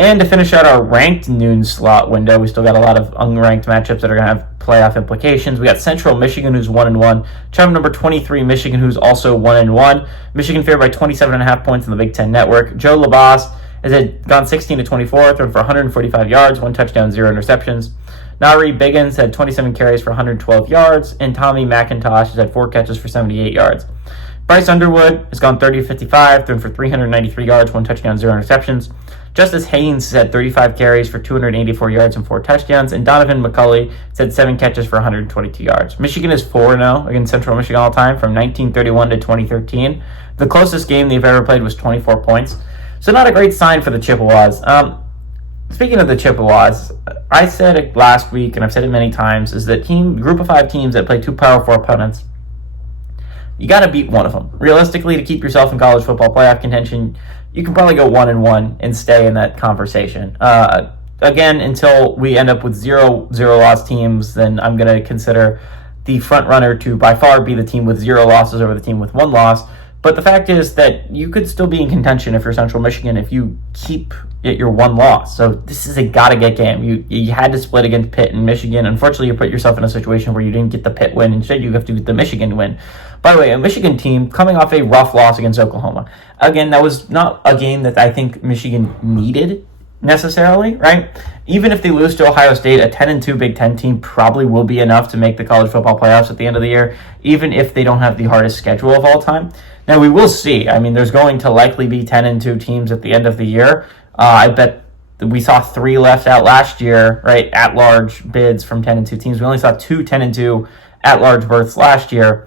And to finish out our ranked noon slot window, we still got a lot of unranked matchups that are going to have playoff implications. We got Central Michigan, who's 1-1. Charm number 23, Michigan, who's also 1-1. Michigan favored by 27.5 points in the Big Ten Network. Joe Labas has gone 16-24, thrown for 145 yards, 1 touchdown, 0 interceptions. Nari Biggins had 27 carries for 112 yards, and Tommy McIntosh has had 4 catches for 78 yards. Bryce Underwood has gone 30-55, thrown for 393 yards, 1 touchdown, 0 interceptions. Justice Haynes has had 35 carries for 284 yards and 4 touchdowns, and Donovan McCulley has had 7 catches for 122 yards. Michigan is 4-0 against Central Michigan all time from 1931 to 2013. The closest game they've ever played was 24 points. So not a great sign for the Chippewas. Speaking of the Chippewas, I said it last week, and I've said it many times, is that group of 5 teams that play 2 Power 4 opponents, you got to beat one of them. Realistically, to keep yourself in college football playoff contention, you can probably go 1-1 and stay in that conversation. Again, until we end up with 0 loss teams, then I'm going to consider the front runner to by far be the team with 0 losses over the team with 1 loss. But the fact is that you could still be in contention if you're Central Michigan if you keep it your 1 loss. So this is a gotta-get game. You had to split against Pitt and Michigan. Unfortunately, you put yourself in a situation where you didn't get the Pitt win. Instead, you have to get the Michigan win. By the way, a Michigan team coming off a rough loss against Oklahoma. Again, that was not a game that I think Michigan needed necessarily, right? Even if they lose to Ohio State, a 10-2 Big Ten team probably will be enough to make the college football playoffs at the end of the year, even if they don't have the hardest schedule of all time. Now, we will see. I mean, there's going to likely be 10-2 teams at the end of the year. I bet we saw 3 left out last year, right, at-large bids from 10-2 teams. We only saw 2 10-2 at-large berths last year.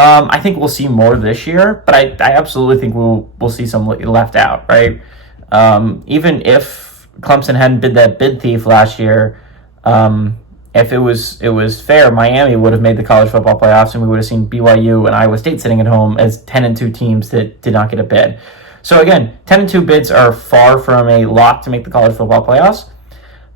I think we'll see more this year, but I absolutely think we'll see some left out, right? Even if Clemson hadn't bid that bid thief last year, if it was fair, Miami would have made the college football playoffs, and we would have seen BYU and Iowa State sitting at home as 10-2 teams that did not get a bid. So again, 10-2 bids are far from a lock to make the college football playoffs.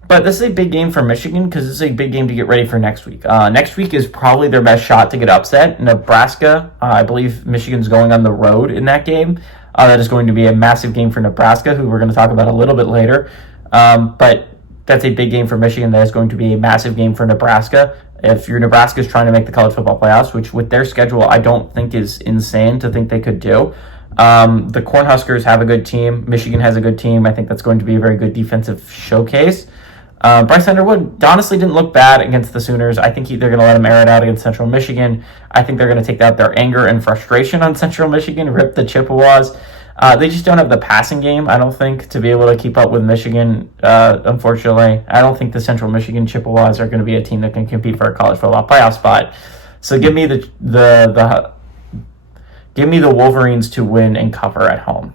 But this is a big game for Michigan because this is a big game to get ready for next week. Next week is probably their best shot to get upset. Nebraska, I believe Michigan's going on the road in that game. That is going to be a massive game for Nebraska, who we're going to talk about a little bit later. But that's a big game for Michigan. That is going to be a massive game for Nebraska. If your Nebraska is trying to make the college football playoffs, which with their schedule I don't think is insane to think they could do. The Cornhuskers have a good team. Michigan has a good team. I think that's going to be a very good defensive showcase. Bryce Underwood honestly didn't look bad against the Sooners. I think they're going to let him air it out against Central Michigan. I think they're going to take out their anger and frustration on Central Michigan, rip the Chippewas. They just don't have the passing game, I don't think, to be able to keep up with Michigan, unfortunately. I don't think the Central Michigan Chippewas are going to be a team that can compete for a college football playoff spot. So give me the Wolverines to win and cover at home.